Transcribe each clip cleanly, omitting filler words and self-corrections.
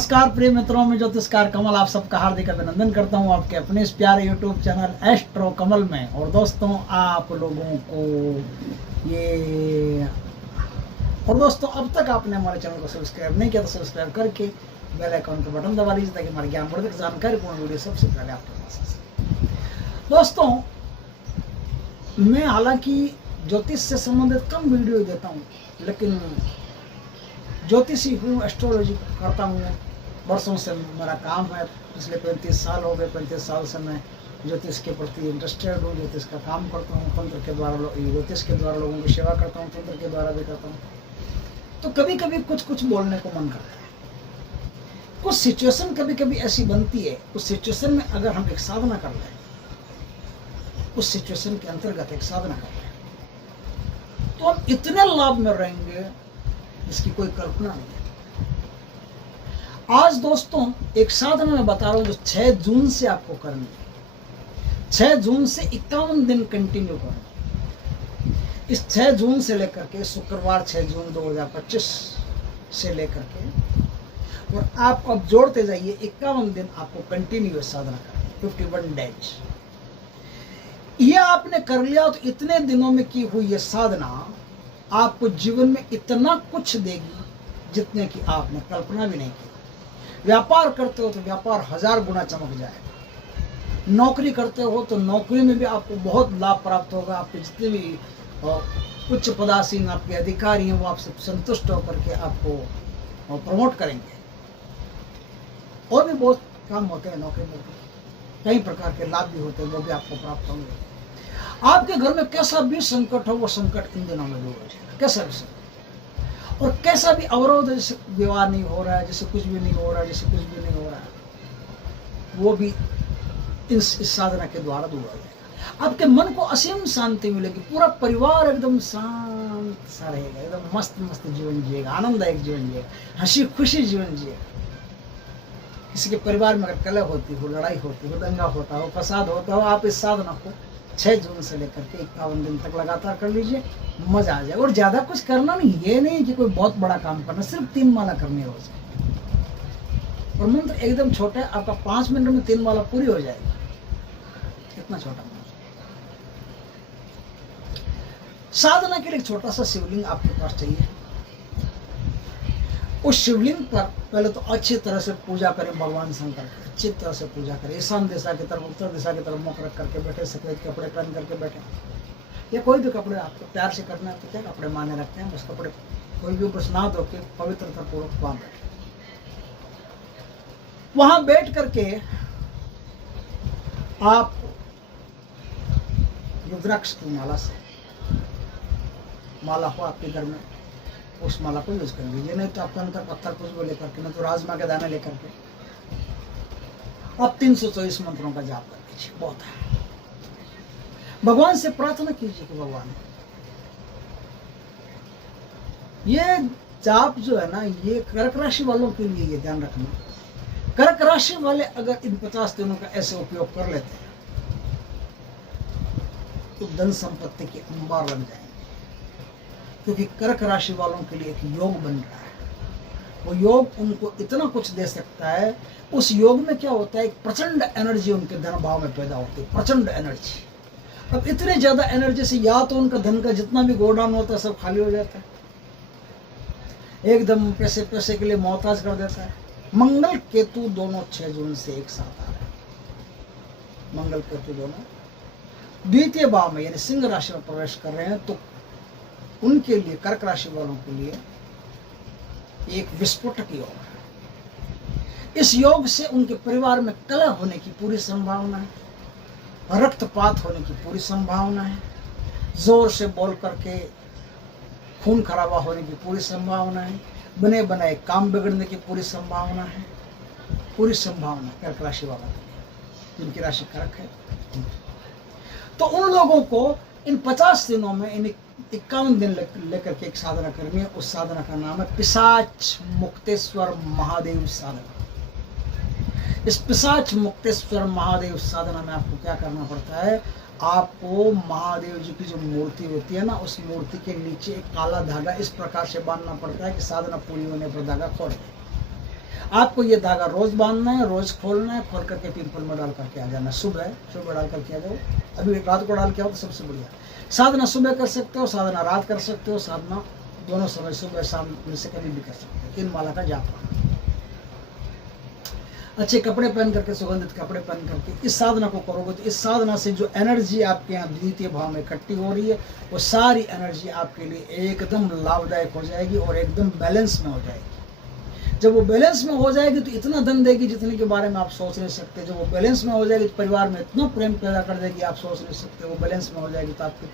नमस्कार प्रिय मित्रों, में ज्योतिषकार कमल आप सबका हार्दिक अभिनंदन करता हूं आपके अपने इस प्यारे यूट्यूब चैनल एस्ट्रो कमल में। और दोस्तों आप लोगों को अब तक आपने हमारे चैनल को सब्सक्राइब नहीं किया तो सब्सक्राइब करके बेल आइकन का बटन दबा लीजिए ताकि हमारे ज्ञानवर्धक जानकारीपूर्ण वीडियो सबसे पहले आपके पास आ सके। दोस्तों मैं हालांकि ज्योतिष से संबंधित कम वीडियो देता हूँ, लेकिन ज्योतिषी हूँ, एस्ट्रोलॉजी करता हूँ, वर्षों से मेरा काम है। पिछले 35 साल हो गए। 35 साल से मैं ज्योतिष के प्रति इंटरेस्टेड हूँ, ज्योतिष का काम करता हूँ, तंत्र के द्वारा ज्योतिष के द्वारा लोगों की सेवा करता हूँ, तंत्र के द्वारा भी करता हूँ। तो कभी कभी कुछ बोलने को मन करता है। कुछ सिचुएशन कभी कभी ऐसी बनती है, उस सिचुएशन में अगर हम एक साधना कर लें, उस सिचुएशन के अंतर्गत एक साधना कर लें, तो हम इतने लाभ में रहेंगे इसकी कोई कल्पना नहीं है। आज दोस्तों एक साधना मैं बता रहा हूं जो 6 जून से आपको करनी है। 6 जून से 51 दिन कंटिन्यू करना। इस 6 जून से लेकर के शुक्रवार 6 जून 2025 से लेकर के और आप अब जोड़ते जाइए 51 दिन आपको कंटिन्यू साधना करनी, 51 डेज। ये आपने कर लिया तो इतने दिनों में की हुई ये साधना आपको जीवन में इतना कुछ देगी जितने की आपने कल्पना भी नहीं की। व्यापार करते हो तो व्यापार 1000 गुना चमक जाएगा। नौकरी करते हो तो नौकरी में भी आपको बहुत लाभ प्राप्त होगा। आपके जितने भी उच्च पदासीन आपके अधिकारी हैं वो आपसे संतुष्ट होकर के आपको प्रमोट करेंगे। और भी बहुत काम होते हैं नौकरी में, कई प्रकार के लाभ भी होते हैं, वो भी आपको प्राप्त होंगे। आपके घर में कैसा भी संकट हो वो संकट इन दिनों में दूर हो जाएगा, कैसा भी संकट। और कैसा भी अवरोध, जैसे विवाह नहीं हो रहा है, जैसे कुछ भी नहीं हो रहा है, जैसे कुछ भी नहीं हो रहा है, वो भी इस साधना के द्वारा दूर हो जाएगा। आपके मन को असीम शांति मिलेगी, पूरा परिवार एकदम शांत सा रहेगा, एकदम मस्त मस्त जीवन जिएगा, आनंददायक जीवन जिएगा, हंसी खुशी जीवन जिएगा। किसी के परिवार में अगर कलह होती हो, लड़ाई होती हो, दंगा होता हो, फसाद होता हो, आप इस साधना को 6 जून से लेकर के 51 दिन तक लगातार कर लीजिए, मजा आ जाए। और ज्यादा कुछ करना नहीं, ये नहीं कि कोई बहुत बड़ा काम करना, सिर्फ 3 माला करनी है रोज। और मंत्र एकदम छोटा है, आपका 5 मिनट में 3 माला पूरी हो जाएगी, इतना छोटा मंत्र। साधना के लिए एक छोटा सा शिवलिंग आपके पास चाहिए। उस शिवलिंग पर पहले तो अच्छी तरह से पूजा करें, भगवान शंकर की अच्छी तरह से पूजा करें। ईशान दिशा की तरफ, उत्तर दिशा की तरफ मुख रख करके बैठे, सफेद कपड़े पहन करके बैठे, या कोई भी कपड़े आपको प्यार से करना है तो क्या कपड़े माने रखते हैं, बस कपड़े कोई भी बस ना धो के पवित्रता पूर्वक वहां बैठे। वहां बैठ करके आप रुद्राक्ष की माला से, माला हो आपके घर में, उस माला को यूज कर लीजिए। नहीं तो आपका अंतर पत्थर कुछ भी लेकर के, नहीं तो राजमा के दाने लेकर के आप 324 मंत्रों का जाप कर लीजिए, बहुत है। भगवान से प्रार्थना कीजिए कि भगवान, ये जाप जो है ना, ये कर्क राशि वालों के लिए, ये ध्यान रखना, कर्क राशि वाले अगर इन 50 दिनों का ऐसे उपयोग कर लेते हैं तो धन संपत्ति के अंबार लग जाएंगे। क्योंकि कर्क राशि वालों के लिए एक योग बन रहा है। वो योग उनको इतना कुछ दे सकता है। उस योग में क्या होता है, एक प्रचंड एनर्जी उनके धन भाव में पैदा होती है, प्रचंड एनर्जी। अब इतने ज्यादा एनर्जी से या तो उनका धन का जितना भी गोडाउन होता है सब खाली हो जाता है, एकदम पैसे पैसे के लिए मोहताज कर देता है। मंगल केतु दोनों 6 जून से एक साथ आ रहे हैं। मंगल केतु दोनों द्वितीय भाव में यानी सिंह राशि में प्रवेश कर रहे हैं, तो उनके लिए, कर्क राशि वालों के लिए एक विस्फोटक योग है। इस योग से उनके परिवार में कलह होने की पूरी संभावना है, रक्तपात होने की पूरी संभावना है, जोर से बोल करके खून खराबा होने की पूरी संभावना है, बने बनाए काम बिगड़ने की पूरी संभावना है, पूरी संभावना कर्क राशि वालों के लिए, जिनकी राशि कर्क है। तो उन लोगों को इन 50 दिनों में, इन 51 दिन लेकर के एक साधना करनी है। उस साधना का नाम है पिशाच मुक्तेश्वर महादेव साधना। इस पिशाच मुक्तेश्वर महादेव साधना में आपको क्या करना पड़ता है, आपको महादेव जी की जो मूर्ति होती है ना, उस मूर्ति के नीचे एक काला धागा इस प्रकार से बांधना पड़ता है कि साधना पूरी होने पर धागा खोल जाए। आपको ये धागा रोज बांधना है, रोज खोलना है, खोल करके पिंपल में डाल करके आ जाना। सुबह डाल करके आ जाओ। अभी रात को डाल के आओ तो सबसे बढ़िया। साधना सुबह कर सकते हो, साधना रात कर सकते हो, साधना दोनों समय सुबह शाम में से कभी भी कर सकते हो। 3 माला का जाप करना। अच्छे कपड़े पहन करके, सुगंधित कपड़े पहन करके इस साधना को करोगे तो इस साधना से जो एनर्जी आपके यहाँ द्वितीय भाव में इकट्ठी हो रही है, वो सारी एनर्जी आपके लिए एकदम लाभदायक हो जाएगी और एकदम बैलेंस में हो जाएगी। जब वो बैलेंस में हो जाएगी तो इतना धन देगी जितने के बारे में आप सोच नहीं सकते। जब वो बैलेंस में हो जाएगी तो परिवार में इतना प्रेम पैदा कर देगी आप सोच नहीं सकते। वो बैलेंस में हो जाएगी तो आपके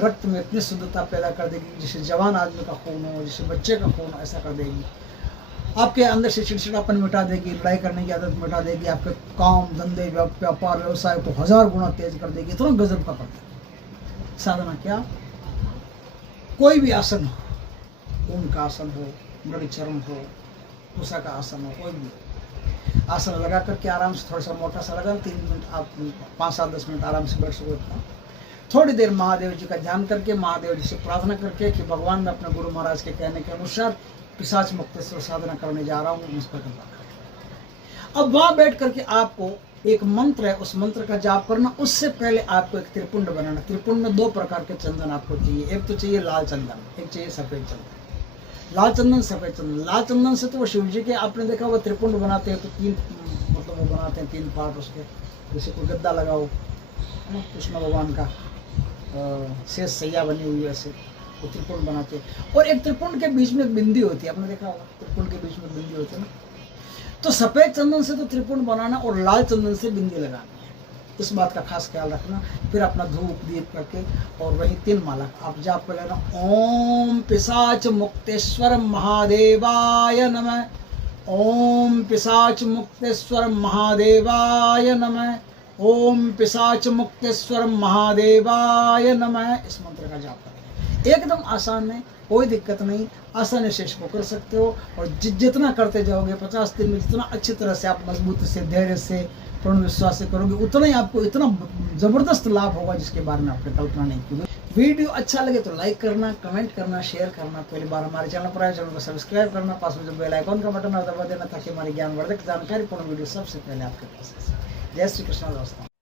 रक्त में इतनी शुद्धता पैदा कर देगी, जैसे जवान आदमी का खून हो, जैसे बच्चे का खून हो, ऐसा कर देगी। आपके अंदर से चिड़चिड़ापन मिटा देगी, लड़ाई करने की आदत मिटा देगी, आपके काम धंधे व्यापार व्यवसाय को 1000 गुना तेज कर देगी। इतना गजब का कर देगी। साधना क्या, कोई भी आसन हो, ओम का आसन हो, मृगचरण हो, उषा का आसन हो, कोई भी आसन लगा करके आराम से थोड़ा सा मोटा सा लगा, 3 मिनट आप 5-7-10 मिनट आराम से बैठ सको। इतना थोड़ी देर महादेव जी का ध्यान करके, महादेव जी से प्रार्थना करके कि भगवान मैं अपने गुरु महाराज के कहने के अनुसार पिशाच मुक्तेश्वर साधना करने जा रहा हूँ, मुझ पर कृपा करें। अब वहां बैठ करके आपको एक मंत्र है, उस मंत्र का जाप करना। उससे पहले आपको एक त्रिपुंड बनाना। त्रिपुंड में 2 प्रकार के चंदन आपको चाहिए। एक तो चाहिए लाल चंदन, एक चाहिए सफेद चंदन। लाल चंदन, सफेद चंदन। लाल चंदन से तो वो शिव जी के आपने देखा वो त्रिपुंड बनाते हैं तो 3 मतलब वो बनाते हैं 3 पार्ट उसके। जैसे कोई गद्दा लगाओ, कृष्ण भगवान का शेष सैया बनी हुई है, ऐसे वो त्रिपुंड बनाते हैं। और एक त्रिपुंड के बीच में एक बिंदी होती है, आपने देखा होगा, त्रिपुंड के बीच में बिंदी होती है ना। तो सफेद चंदन से तो त्रिपुंड बनाना और लाल चंदन से बिंदी लगानी है, इस बात का खास ख्याल रखना। फिर अपना धूप दीप करके और वही 3 माला आप जाप कर लेना। ओम पिशाच मुक्तेश्वर महादेवाय नमः, ओम पिशाच मुक्तेश्वर महादेवाय नमः, ओम पिशाच मुक्तेश्वर महादेवाय नमः। इस मंत्र का जाप करें। एकदम आसान है, कोई दिक्कत नहीं, आसानी से इसको कर सकते हो। और जितना करते जाओगे 50 दिन में जितना अच्छी तरह से आप मजबूती से, धैर्य से, पूर्ण विश्वास से करोगे, उतना ही आपको इतना जबरदस्त लाभ होगा जिसके बारे में आपने कल्पना नहीं की। वीडियो अच्छा लगे तो लाइक करना, कमेंट करना, शेयर करना। पहली बार हमारे चैनल पर आए, चैनल को सब्सक्राइब करना, पास में जो बेल आइकॉन का बटन है दबा देना ताकि हमारी ज्ञानवर्धक जानकारी पूर्ण वीडियो सबसे पहले आपके पास। जय श्री कृष्ण दोस्तों।